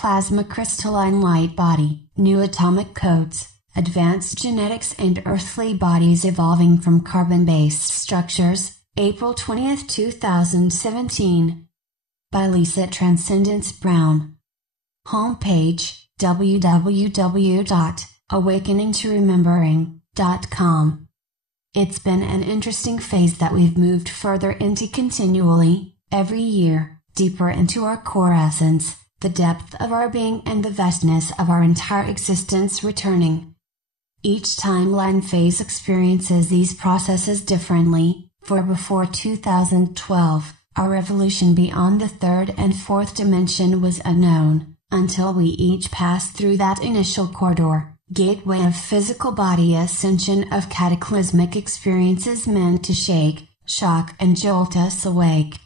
plasma crystalline light body, new atomic codes, advanced genetics and earthly bodies evolving from carbon-based structures, April 20, 2017. By Lisa Transcendence Brown. Homepage, www.awakeningtoremembering.com. It's been an interesting phase that we've moved further into continually, every year, deeper into our core essence, the depth of our being and the vastness of our entire existence returning. Each timeline phase experiences these processes differently, for before 2012, our revolution beyond the third and fourth dimension was unknown, until we each passed through that initial corridor, gateway of physical body ascension of cataclysmic experiences meant to shake, shock and jolt us awake.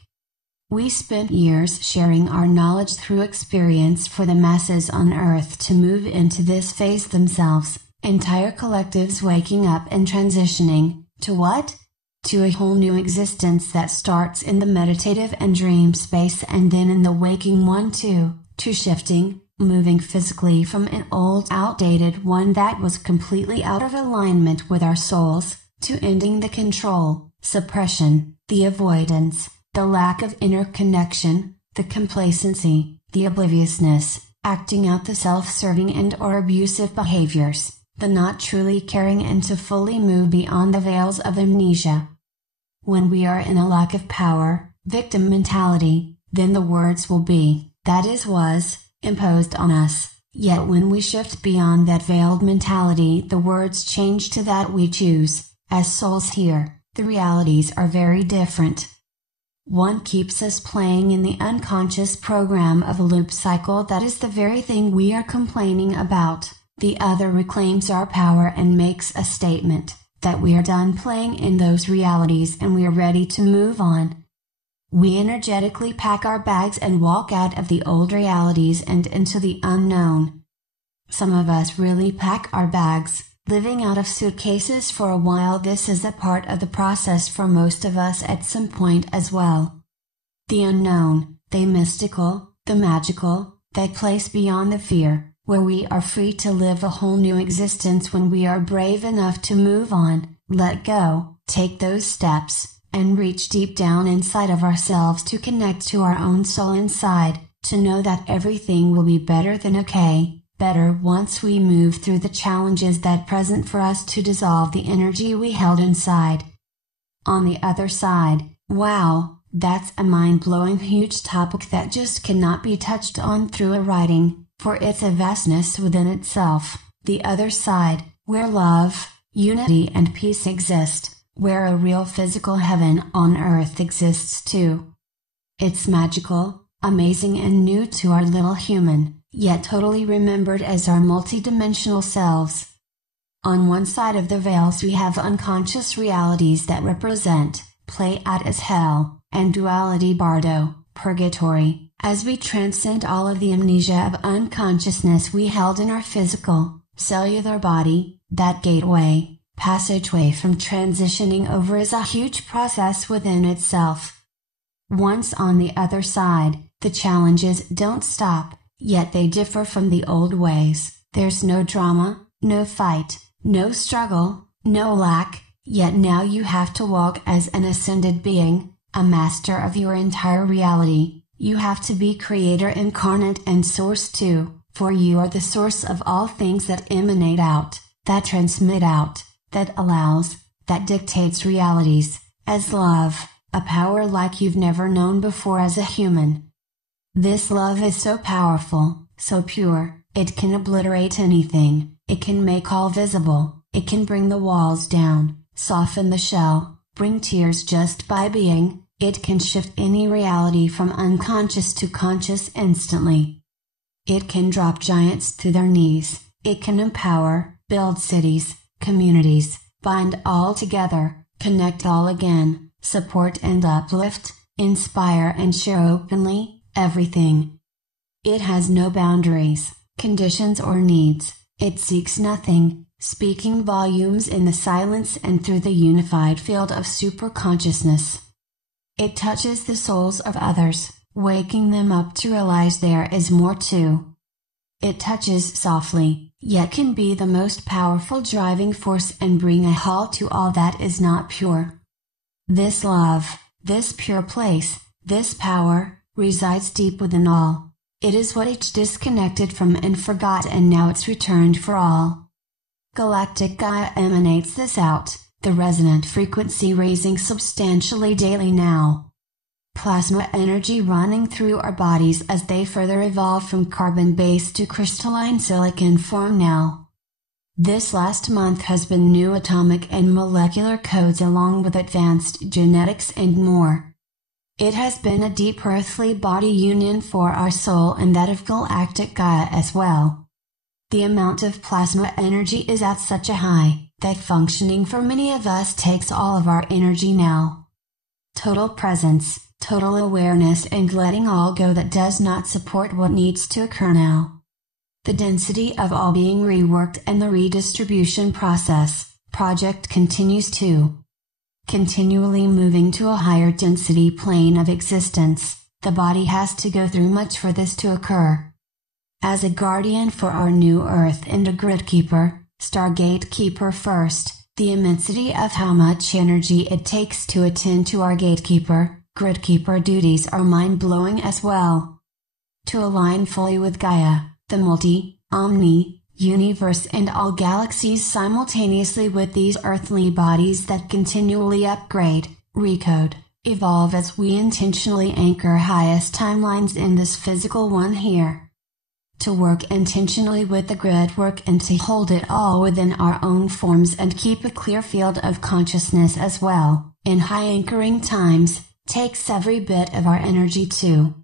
We spent years sharing our knowledge through experience for the masses on Earth to move into this phase themselves, entire collectives waking up and transitioning, to what? To a whole new existence that starts in the meditative and dream space and then in the waking one too, to shifting, moving physically from an old outdated one that was completely out of alignment with our souls, to ending the control, suppression, the avoidance, the lack of inner connection, the complacency, the obliviousness, acting out the self-serving and or abusive behaviors, the not truly caring and to fully move beyond the veils of amnesia. When we are in a lack of power, victim mentality, then the words will be, that is was, imposed on us, yet when we shift beyond that veiled mentality the words change to that we choose, as souls here, the realities are very different. One keeps us playing in the unconscious program of a loop cycle that is the very thing we are complaining about, the other reclaims our power and makes a statement, that we are done playing in those realities and we are ready to move on. We energetically pack our bags and walk out of the old realities and into the unknown. Some of us really pack our bags, living out of suitcases for a while. This is a part of the process for most of us at some point as well. The unknown, the mystical, the magical, that place beyond the fear, where we are free to live a whole new existence when we are brave enough to move on, let go, take those steps, and reach deep down inside of ourselves to connect to our own soul inside, to know that everything will be better than okay, better once we move through the challenges that present for us to dissolve the energy we held inside. On the other side, wow, that's a mind-blowing huge topic that just cannot be touched on through a writing, for it's a vastness within itself, the other side, where love, unity and peace exist, where a real physical heaven on earth exists too. It's magical, amazing and new to our little human, yet totally remembered as our multidimensional selves. On one side of the veils we have unconscious realities that represent, play out as hell, and duality bardo, purgatory, as we transcend all of the amnesia of unconsciousness we held in our physical, cellular body. That gateway, passageway from transitioning over is a huge process within itself. Once on the other side, the challenges don't stop, yet they differ from the old ways. There's no drama, no fight, no struggle, no lack, yet now you have to walk as an ascended being, a master of your entire reality. You have to be creator incarnate and source too, for you are the source of all things that emanate out, that transmit out, that allows, that dictates realities, as love, a power like you've never known before as a human. This love is so powerful, so pure, it can obliterate anything, it can make all visible, it can bring the walls down, soften the shell, bring tears just by being, it can shift any reality from unconscious to conscious instantly. It can drop giants to their knees, it can empower, build cities, communities, bind all together, connect all again, support and uplift, inspire and share openly, everything. It has no boundaries, conditions or needs, it seeks nothing, speaking volumes in the silence and through the unified field of superconsciousness. It touches the souls of others, waking them up to realize there is more too. It touches softly, yet can be the most powerful driving force and bring a halt to all that is not pure. This love, this pure place, this power, resides deep within all. It is what each disconnected from and forgot, and now it's returned for all. Galactic Gaia emanates this out, the resonant frequency raising substantially daily now. Plasma energy running through our bodies as they further evolve from carbon-based to crystalline silicon form now. This last month has been new atomic and molecular codes along with advanced genetics and more. It has been a deep earthly body union for our soul and that of galactic Gaia as well. The amount of plasma energy is at such a high, that functioning for many of us takes all of our energy now. Total presence, total awareness, and letting all go that does not support what needs to occur now. The density of all being reworked, and the redistribution project continues too. Continually moving to a higher density plane of existence, the body has to go through much for this to occur. As a guardian for our new earth and a grid keeper, Stargate keeper first, the immensity of how much energy it takes to attend to our gatekeeper, grid keeper duties are mind-blowing as well. To align fully with Gaia, the universe and all galaxies simultaneously with these earthly bodies that continually upgrade, recode, evolve as we intentionally anchor highest timelines in this physical one here. To work intentionally with the grid work and to hold it all within our own forms and keep a clear field of consciousness as well, in high anchoring times, takes every bit of our energy too.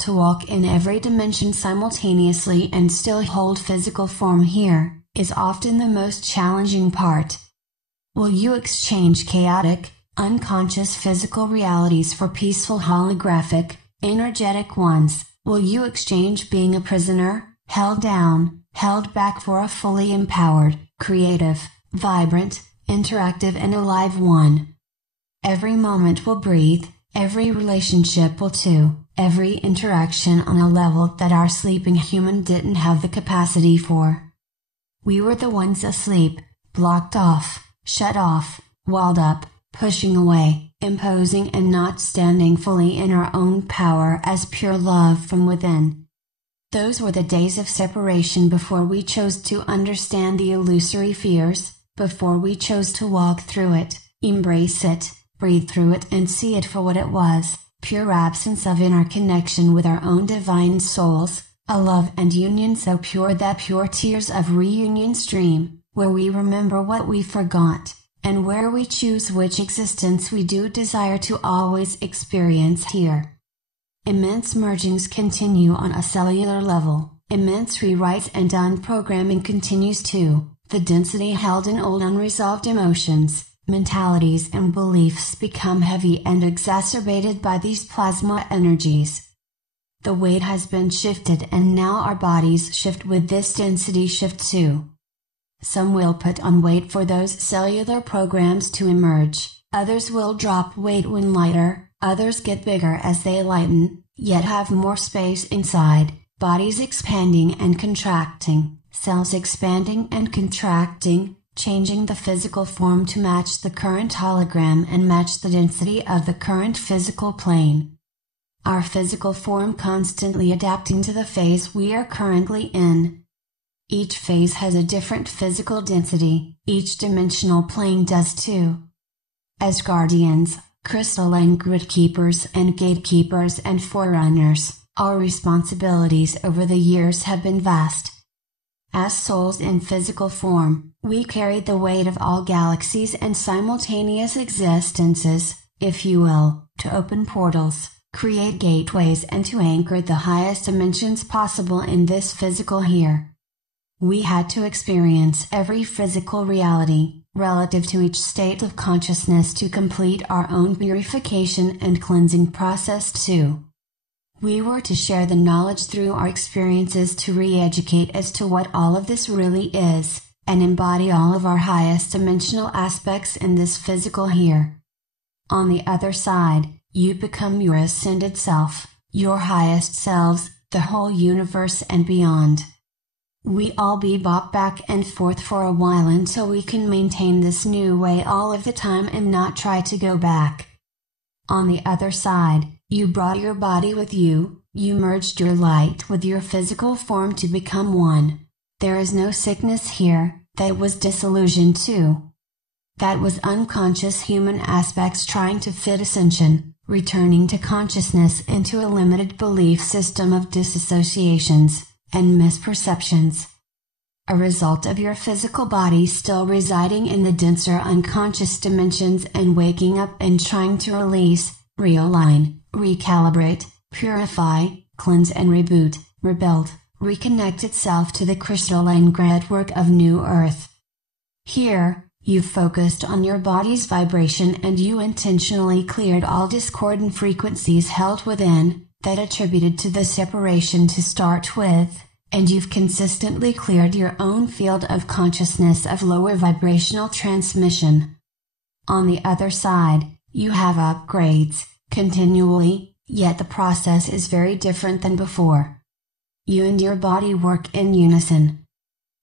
To walk in every dimension simultaneously and still hold physical form here, is often the most challenging part. Will you exchange chaotic, unconscious physical realities for peaceful holographic, energetic ones? Will you exchange being a prisoner, held down, held back for a fully empowered, creative, vibrant, interactive and alive one? Every moment will breathe, every relationship will too, every interaction on a level that our sleeping human didn't have the capacity for. We were the ones asleep, blocked off, shut off, walled up, pushing away, imposing and not standing fully in our own power as pure love from within. Those were the days of separation before we chose to understand the illusory fears, before we chose to walk through it, embrace it, breathe through it and see it for what it was, pure absence of inner connection with our own divine souls, a love and union so pure that pure tears of reunion stream, where we remember what we forgot, and where we choose which existence we do desire to always experience here. Immense mergings continue on a cellular level, immense rewrites and unprogramming continues too, the density held in old unresolved emotions, mentalities and beliefs become heavy and exacerbated by these plasma energies. The weight has been shifted and now our bodies shift with this density shift too. Some will put on weight for those cellular programs to emerge, others will drop weight when lighter, others get bigger as they lighten, yet have more space inside, bodies expanding and contracting, cells expanding and contracting, changing the physical form to match the current hologram and match the density of the current physical plane. Our physical form constantly adapting to the phase we are currently in. Each phase has a different physical density, each dimensional plane does too. As guardians, crystalline grid keepers and gatekeepers and forerunners, our responsibilities over the years have been vast. As souls in physical form, we carried the weight of all galaxies and simultaneous existences, if you will, to open portals, create gateways and to anchor the highest dimensions possible in this physical here. We had to experience every physical reality, relative to each state of consciousness to complete our own purification and cleansing process too. We were to share the knowledge through our experiences to re-educate as to what all of this really is, and embody all of our highest dimensional aspects in this physical here. On the other side, you become your ascended self, your highest selves, the whole universe and beyond. We all bebop back and forth for a while until we can maintain this new way all of the time and not try to go back. On the other side, you brought your body with you, you merged your light with your physical form to become one. There is no sickness here. That was disillusion too. That was unconscious human aspects trying to fit ascension, returning to consciousness into a limited belief system of disassociations and misperceptions. A result of your physical body still residing in the denser unconscious dimensions and waking up and trying to release, realign, recalibrate, purify, cleanse and reboot, rebuild, reconnect itself to the crystalline groundwork of New Earth. Here, you focused on your body's vibration and you intentionally cleared all discordant frequencies held within, that attributed to the separation to start with, and you've consistently cleared your own field of consciousness of lower vibrational transmission. On the other side, you have upgrades, continually, yet the process is very different than before. You and your body work in unison.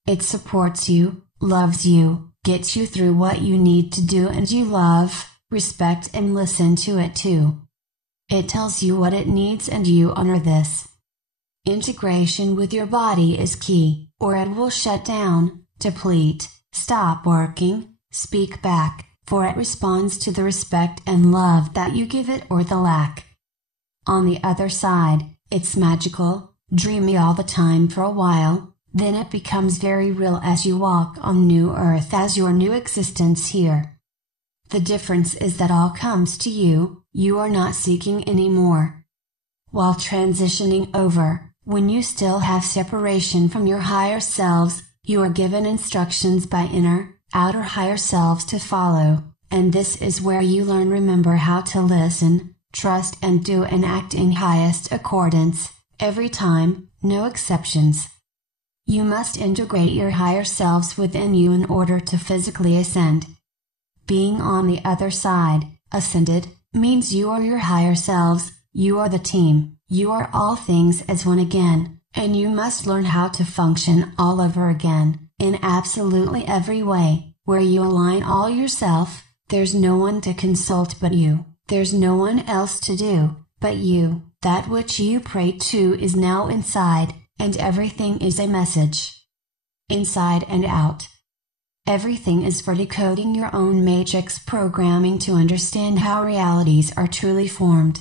It supports you, loves you, gets you through what you need to do, and you love, respect and listen to it too. It tells you what it needs and you honor this. Integration with your body is key, or it will shut down, deplete, stop working, speak back, for it responds to the respect and love that you give it or the lack. On the other side, it's magical, dreamy all the time for a while, then it becomes very real as you walk on New Earth as your new existence here. The difference is that all comes to you, you are not seeking anymore. While transitioning over, when you still have separation from your higher selves, you are given instructions by inner, outer higher selves to follow, and this is where you learn remember how to listen, trust and do and act in highest accordance, every time, no exceptions. You must integrate your higher selves within you in order to physically ascend. Being on the other side, ascended, means you are your higher selves, you are the team, you are all things as one again, and you must learn how to function all over again, in absolutely every way, where you align all yourself, there's no one to consult but you, there's no one else to do, but you, that which you pray to is now inside, and everything is a message. Inside and out. Everything is for decoding your own matrix programming to understand how realities are truly formed.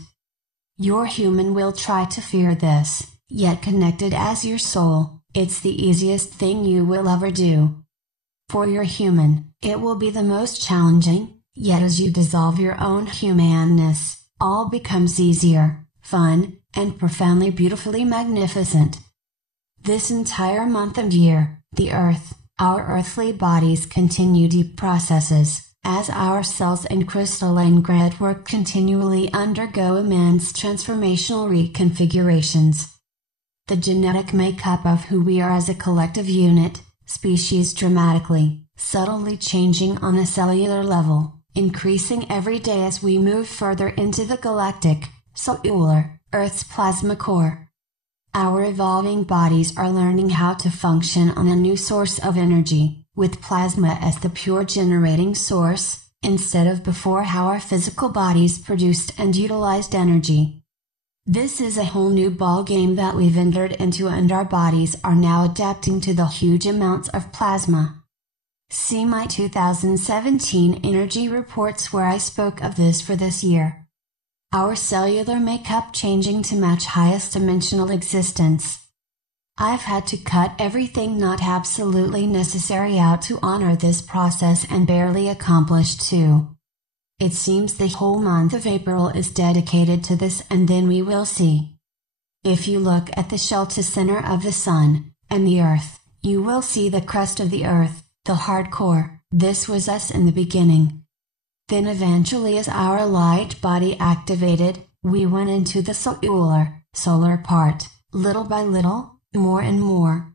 Your human will try to fear this, yet connected as your soul, it's the easiest thing you will ever do. For your human, it will be the most challenging, yet as you dissolve your own humanness, all becomes easier, fun, and profoundly beautifully magnificent. This entire month and year, the Earth, our earthly bodies continue deep processes, as our cells and crystalline groundwork continually undergo immense transformational reconfigurations. The genetic makeup of who we are as a collective unit, species dramatically, subtly changing on a cellular level, increasing every day as we move further into the galactic, solar, Earth's plasma core. Our evolving bodies are learning how to function on a new source of energy, with plasma as the pure generating source, instead of before how our physical bodies produced and utilized energy. This is a whole new ballgame that we've entered into, and our bodies are now adapting to the huge amounts of plasma. See my 2017 energy reports where I spoke of this for this year. Our cellular makeup changing to match highest dimensional existence. I've had to cut everything not absolutely necessary out to honor this process and barely accomplished too. It seems the whole month of April is dedicated to this, and then we will see. If you look at the shelter center of the sun, and the earth, you will see the crust of the earth, the hard core. This was us in the beginning. Then eventually as our light body activated, we went into the solar part, little by little, more and more.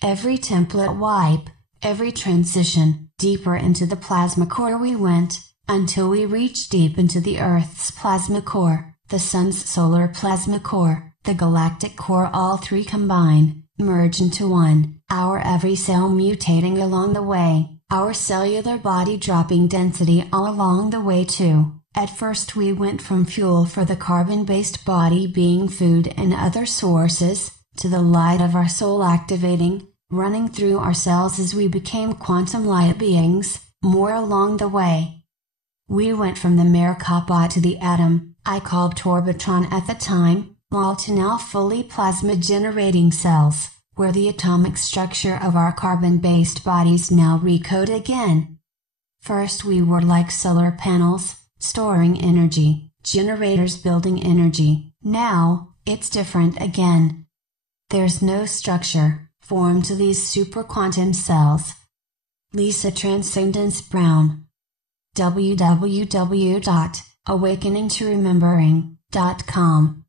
Every template wipe, every transition, deeper into the plasma core we went, until we reached deep into the Earth's plasma core, the Sun's solar plasma core, the galactic core, all three combine, merge into one, our every cell mutating along the way, our cellular body dropping density all along the way too. At first we went from fuel for the carbon-based body being food and other sources, to the light of our soul activating, running through our cells as we became quantum light beings, more along the way. We went from the mere kappa to the atom, I called Torbitron at the time, while to now fully plasma-generating cells, where the atomic structure of our carbon-based bodies now recode again. First we were like solar panels, storing energy, generators building energy. Now, it's different again. There's no structure, form to these super quantum cells. Lisa Transcendence Brown. www.awakeningtoremembering.com